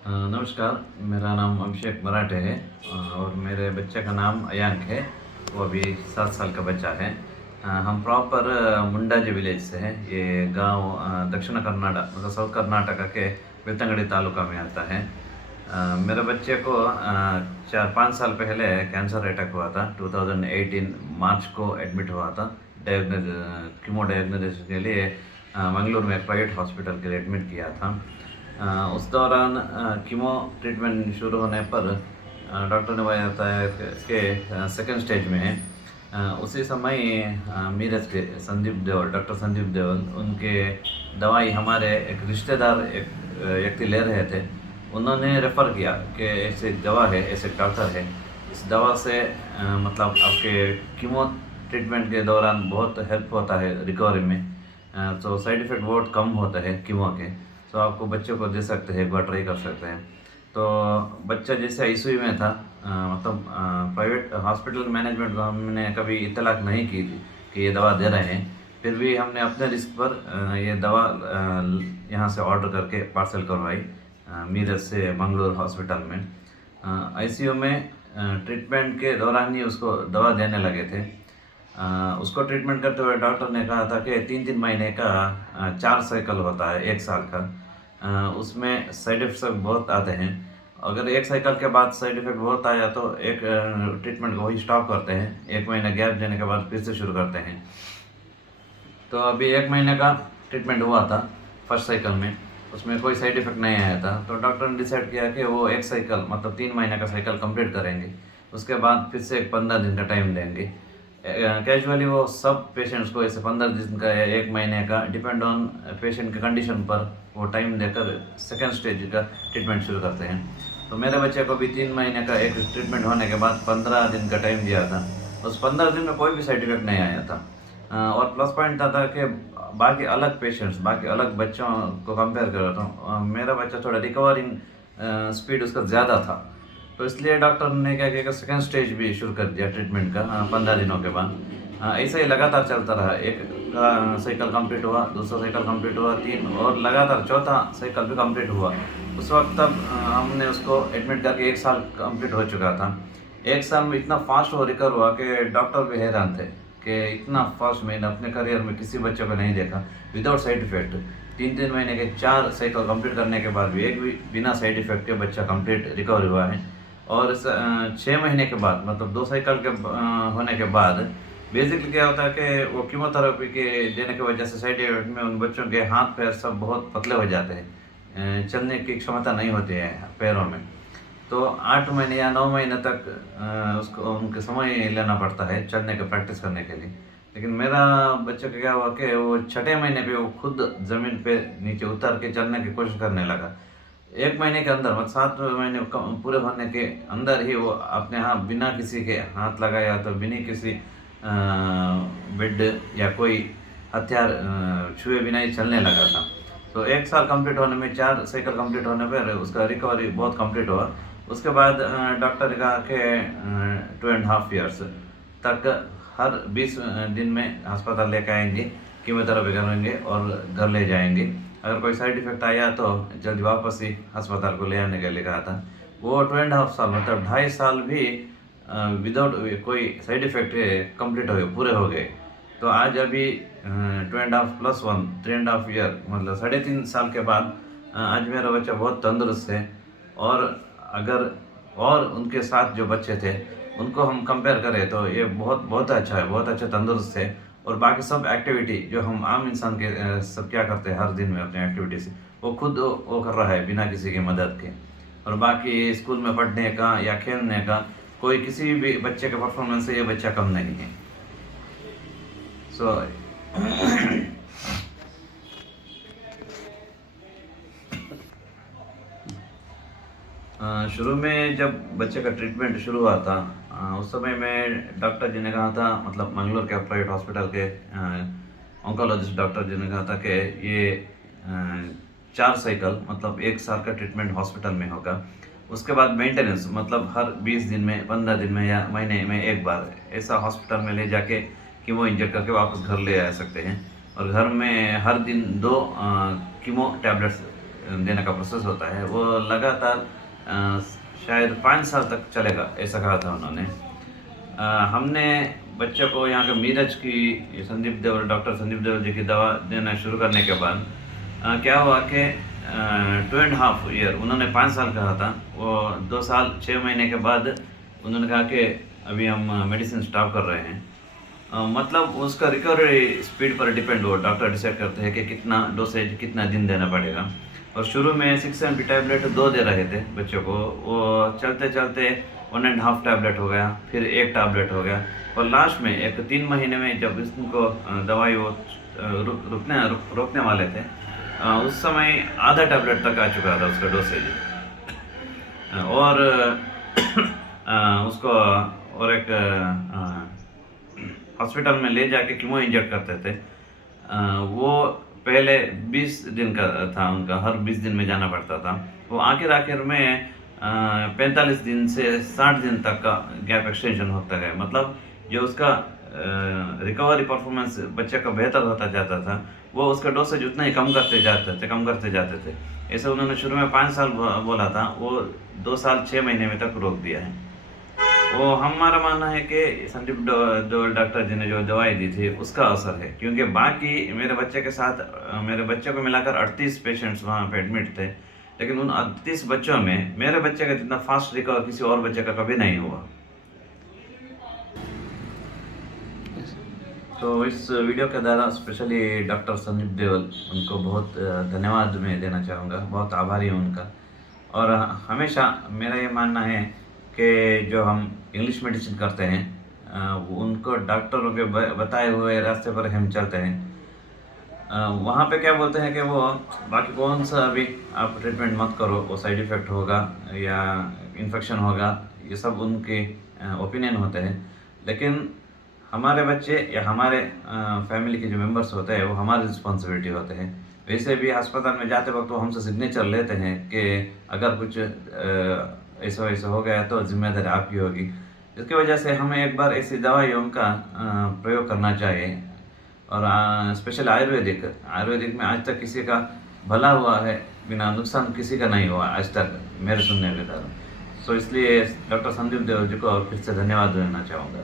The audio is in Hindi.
नमस्कार, मेरा नाम अभिषेक मराठे है और मेरे बच्चे का नाम अयांक है। वो अभी 7 साल का बच्चा है। हम प्रॉपर मुंडाजी विलेज से हैं। ये गांव दक्षिण कर्नाटक मतलब साउथ कर्नाटका के बेतंगड़ी तालुका में आता है। मेरे बच्चे को 4-5 साल पहले कैंसर अटैक हुआ था। 2018 मार्च को एडमिट हुआ था। कीमो डायग्नोसिस के लिए मंगलूर में एक प्राइवेट हॉस्पिटल के लिए एडमिट किया था। उस दौरान कीमो ट्रीटमेंट शुरू होने पर डॉक्टर ने बताया कि सेकेंड स्टेज में है। उसी समय मीरज के संदीप देवल, डॉक्टर संदीप देवल, उनके दवाई हमारे एक रिश्तेदार एक व्यक्ति ले रहे थे। उन्होंने रेफ़र किया कि ऐसे दवा है, ऐसे डॉक्टर है, इस दवा से मतलब आपके कीमो ट्रीटमेंट के दौरान बहुत हेल्प होता है रिकवरी में। तो साइड इफ़ेक्ट बहुत कम होता है कीमो के। तो आपको बच्चों को दे सकते हैं, एक बार ट्राई कर सकते हैं। तो बच्चा जैसे आईसीयू में था, मतलब प्राइवेट हॉस्पिटल मैनेजमेंट को हमने कभी इत्तला नहीं की थी कि ये दवा दे रहे हैं। फिर भी हमने अपने रिस्क पर ये दवा यहाँ से ऑर्डर करके पार्सल करवाई मीरज से मंगलोर हॉस्पिटल में। आईसीयू में ट्रीटमेंट के दौरान ही उसको दवा देने लगे थे। उसको ट्रीटमेंट करते हुए डॉक्टर ने कहा था कि 3-3 महीने का 4 साइकिल होता है 1 साल का। उसमें साइड इफ़ेक्ट्स बहुत आते हैं। अगर 1 साइकिल के बाद साइड इफ़ेक्ट बहुत आया तो एक ट्रीटमेंट को वही स्टॉप करते हैं। 1 महीना गैप देने के बाद फिर से शुरू करते हैं। तो अभी 1 महीने का ट्रीटमेंट हुआ था फर्स्ट साइकिल में, उसमें कोई साइड इफ़ेक्ट नहीं आया था। तो डॉक्टर ने डिसाइड किया कि वो 1 साइकिल मतलब 3 महीने का साइकिल कंप्लीट करेंगे। उसके बाद फिर से एक 15 दिन का टाइम देंगे। कैजुअली वो सब पेशेंट्स को ऐसे 15 दिन का या 1 महीने का डिपेंड ऑन पेशेंट के कंडीशन पर वो टाइम देकर सेकेंड स्टेज का ट्रीटमेंट शुरू करते हैं। तो मेरे बच्चे को भी 3 महीने का एक ट्रीटमेंट होने के बाद 15 दिन का टाइम दिया था। उस 15 दिन में कोई भी साइड इफेक्ट नहीं आया था। और प्लस पॉइंट था कि बाकी अलग पेशेंट्स, बाकी अलग बच्चों को कंपेयर कर रहा था, मेरा बच्चा थोड़ा रिकवरिंग स्पीड उसका ज़्यादा था। तो इसलिए डॉक्टर ने क्या किया कि सेकेंड स्टेज भी शुरू कर दिया ट्रीटमेंट का 15 दिनों के बाद। ऐसा ही लगातार चलता रहा। एक साइकिल कंप्लीट हुआ, दूसरा साइकिल कंप्लीट हुआ, 3 और लगातार चौथा साइकिल भी कंप्लीट हुआ। उस वक्त तब हमने उसको एडमिट करके 1 साल कंप्लीट हो चुका था। 1 साल में इतना फास्ट वो रिकवर हुआ कि डॉक्टर भी हैरान थे कि इतना फास्ट मैंने अपने करियर में किसी बच्चे को नहीं देखा विदाउट साइड इफ़ेक्ट। 3-3 महीने के 4 साइकिल कंप्लीट करने के बाद भी एक भी बिना साइड इफ़ेक्ट के बच्चा कंप्लीट रिकवर हुआ है। और 6 महीने के बाद मतलब 2 साइकिल के होने के बाद बेसिकली क्या होता है कि वो कीमोथेरेपी के देने की वजह से साइड इफेक्ट में उन बच्चों के हाथ पैर सब बहुत पतले हो जाते हैं। चलने की क्षमता नहीं होती है पैरों में। तो 8 महीने या 9 महीने तक उसको उनके समय लेना पड़ता है चलने का प्रैक्टिस करने के लिए। लेकिन मेरा बच्चे का क्या हुआ कि वो 6ठे महीने पे वो खुद ज़मीन पे नीचे उतर के चलने की कोशिश करने लगा। 1 महीने के अंदर मतलब 7 महीने पूरे होने के अंदर ही वो अपने यहाँ बिना किसी के हाथ लगाया तो बिना किसी बेड या कोई हथियार छुए बिना ही चलने लगा था। तो 1 साल कंप्लीट होने में 4 साइकिल कंप्लीट होने पर उसका रिकवरी बहुत कंप्लीट हुआ। उसके बाद डॉक्टर ने कहा कि 2.5 ईयर्स तक हर 20 दिन में अस्पताल लेकर आएंगे, कीमोथेरेपी करेंगे और घर ले जाएंगे। अगर कोई साइड इफ़ेक्ट आया तो जल्दी वापस ही अस्पताल को ले आने के लिए कहा था। वो 2.5 साल मतलब 2.5 साल भी विदाउट कोई साइड इफ़ेक्ट कंप्लीट हो गए, पूरे हो गए। तो आज अभी 2.5 + 1 3.5 ईयर मतलब 3.5 साल के बाद आज मेरा बच्चा बहुत तंदुरुस्त है। और अगर और उनके साथ जो बच्चे थे उनको हम कंपेयर करें तो ये बहुत बहुत अच्छा है, बहुत अच्छा तंदुरुस्त है। और बाकी सब एक्टिविटी जो हम आम इंसान के सब क्या करते हैं हर दिन में अपनी एक्टिविटीज़, वो खुद वो कर रहा है बिना किसी की मदद के। और बाकी स्कूल में पढ़ने का या खेलने का कोई किसी भी बच्चे के परफॉर्मेंस से ये बच्चा कम नहीं है। सो शुरू में जब बच्चे का ट्रीटमेंट शुरू हुआ था उस समय में डॉक्टर जी ने कहा था, मतलब मंगलोर के प्राइवेट हॉस्पिटल के ऑन्कोलॉजिस्ट डॉक्टर जी ने कहा था कि ये 4 साइकिल मतलब 1 साल का ट्रीटमेंट हॉस्पिटल में होगा। उसके बाद मेंटेनेंस मतलब हर 20 दिन में, 15 दिन में या महीने में एक बार ऐसा हॉस्पिटल में ले जाके कीमो इंजेक्ट करके वापस घर ले आ सकते हैं। और घर में हर दिन 2 कीमो टैबलेट्स देने का प्रोसेस होता है वो लगातार शायद 5 साल तक चलेगा, ऐसा कहा था उन्होंने। हमने बच्चों को यहाँ के मीरज की डॉक्टर संदीप देवल जी की दवा देना शुरू करने के बाद क्या हुआ कि 2.5 ईयर, उन्होंने 5 साल कहा था, वो 2 साल 6 महीने के बाद उन्होंने कहा कि अभी हम मेडिसिन स्टॉप कर रहे हैं। मतलब उसका रिकवरी स्पीड पर डिपेंड हो, डॉक्टर डिसाइड करते हैं कि कितना डोसेज कितना दिन देना पड़ेगा। और शुरू में 6 MP टैबलेट 2 दे रहे थे बच्चों को, वो चलते चलते 1.5 टैबलेट हो गया, फिर 1 टैबलेट हो गया, और लास्ट में 3 महीने में जब इसको दवाई वो रोकने वाले थे, उस समय आधा टैबलेट तक आ चुका था उसका डोसेज। और उसको और एक हॉस्पिटल में ले जाके कीमो इंजेक्ट करते थे। वो पहले 20 दिन का था उनका, हर 20 दिन में जाना पड़ता था। वो आखिर में 45 दिन से 60 दिन तक का गैप एक्सटेंशन होता गया। मतलब जो उसका रिकवरी परफॉर्मेंस बच्चे का बेहतर होता जाता था, वो उसका डोसेज उतना ही कम करते जाते थे। ऐसे उन्होंने शुरू में 5 साल बोला था, वो 2 साल 6 महीने में तक रोक दिया है। वो हमारा मानना है कि संदीप देओल डॉक्टर जी ने जो दवाई दी थी उसका असर है, क्योंकि बाकी मेरे बच्चे के साथ मेरे बच्चे को मिलाकर 38 पेशेंट्स वहाँ पे एडमिट थे, लेकिन उन 38 बच्चों में मेरे बच्चे का जितना फास्ट रिकवर किसी और बच्चे का कभी नहीं हुआ। तो इस वीडियो के द्वारा स्पेशली डॉक्टर संदीप देओल, उनको बहुत धन्यवाद मैं देना चाहूँगा, बहुत आभारी हूँ उनका। और हमेशा मेरा ये मानना है कि जो हम इंग्लिश मेडिसिन करते हैं, उनको डॉक्टरों के बताए हुए रास्ते पर हम चलते हैं। वहाँ पे क्या बोलते हैं कि वो बाकी कौन सा अभी आप ट्रीटमेंट मत करो, वो साइड इफ़ेक्ट होगा या इन्फेक्शन होगा, ये सब उनके ओपिनियन होते हैं। लेकिन हमारे बच्चे या हमारे फैमिली के जो मेंबर्स होते हैं वो हमारी रिस्पॉन्सिबिलिटी होते हैं। वैसे भी अस्पताल में जाते वक्त वो हमसे सिग्नेचर लेते हैं कि अगर कुछ ऐसा हो गया तो जिम्मेदारी आपकी होगी। इसकी वजह से हमें एक बार ऐसी दवाइयों का प्रयोग करना चाहिए। और स्पेशल आयुर्वेदिक में आज तक किसी का भला हुआ है, बिना नुकसान किसी का नहीं हुआ आज तक मेरे सुनने के द्वारा। सो इसलिए डॉक्टर संदीप देओल जी को और फिर से धन्यवाद देना चाहूँगा।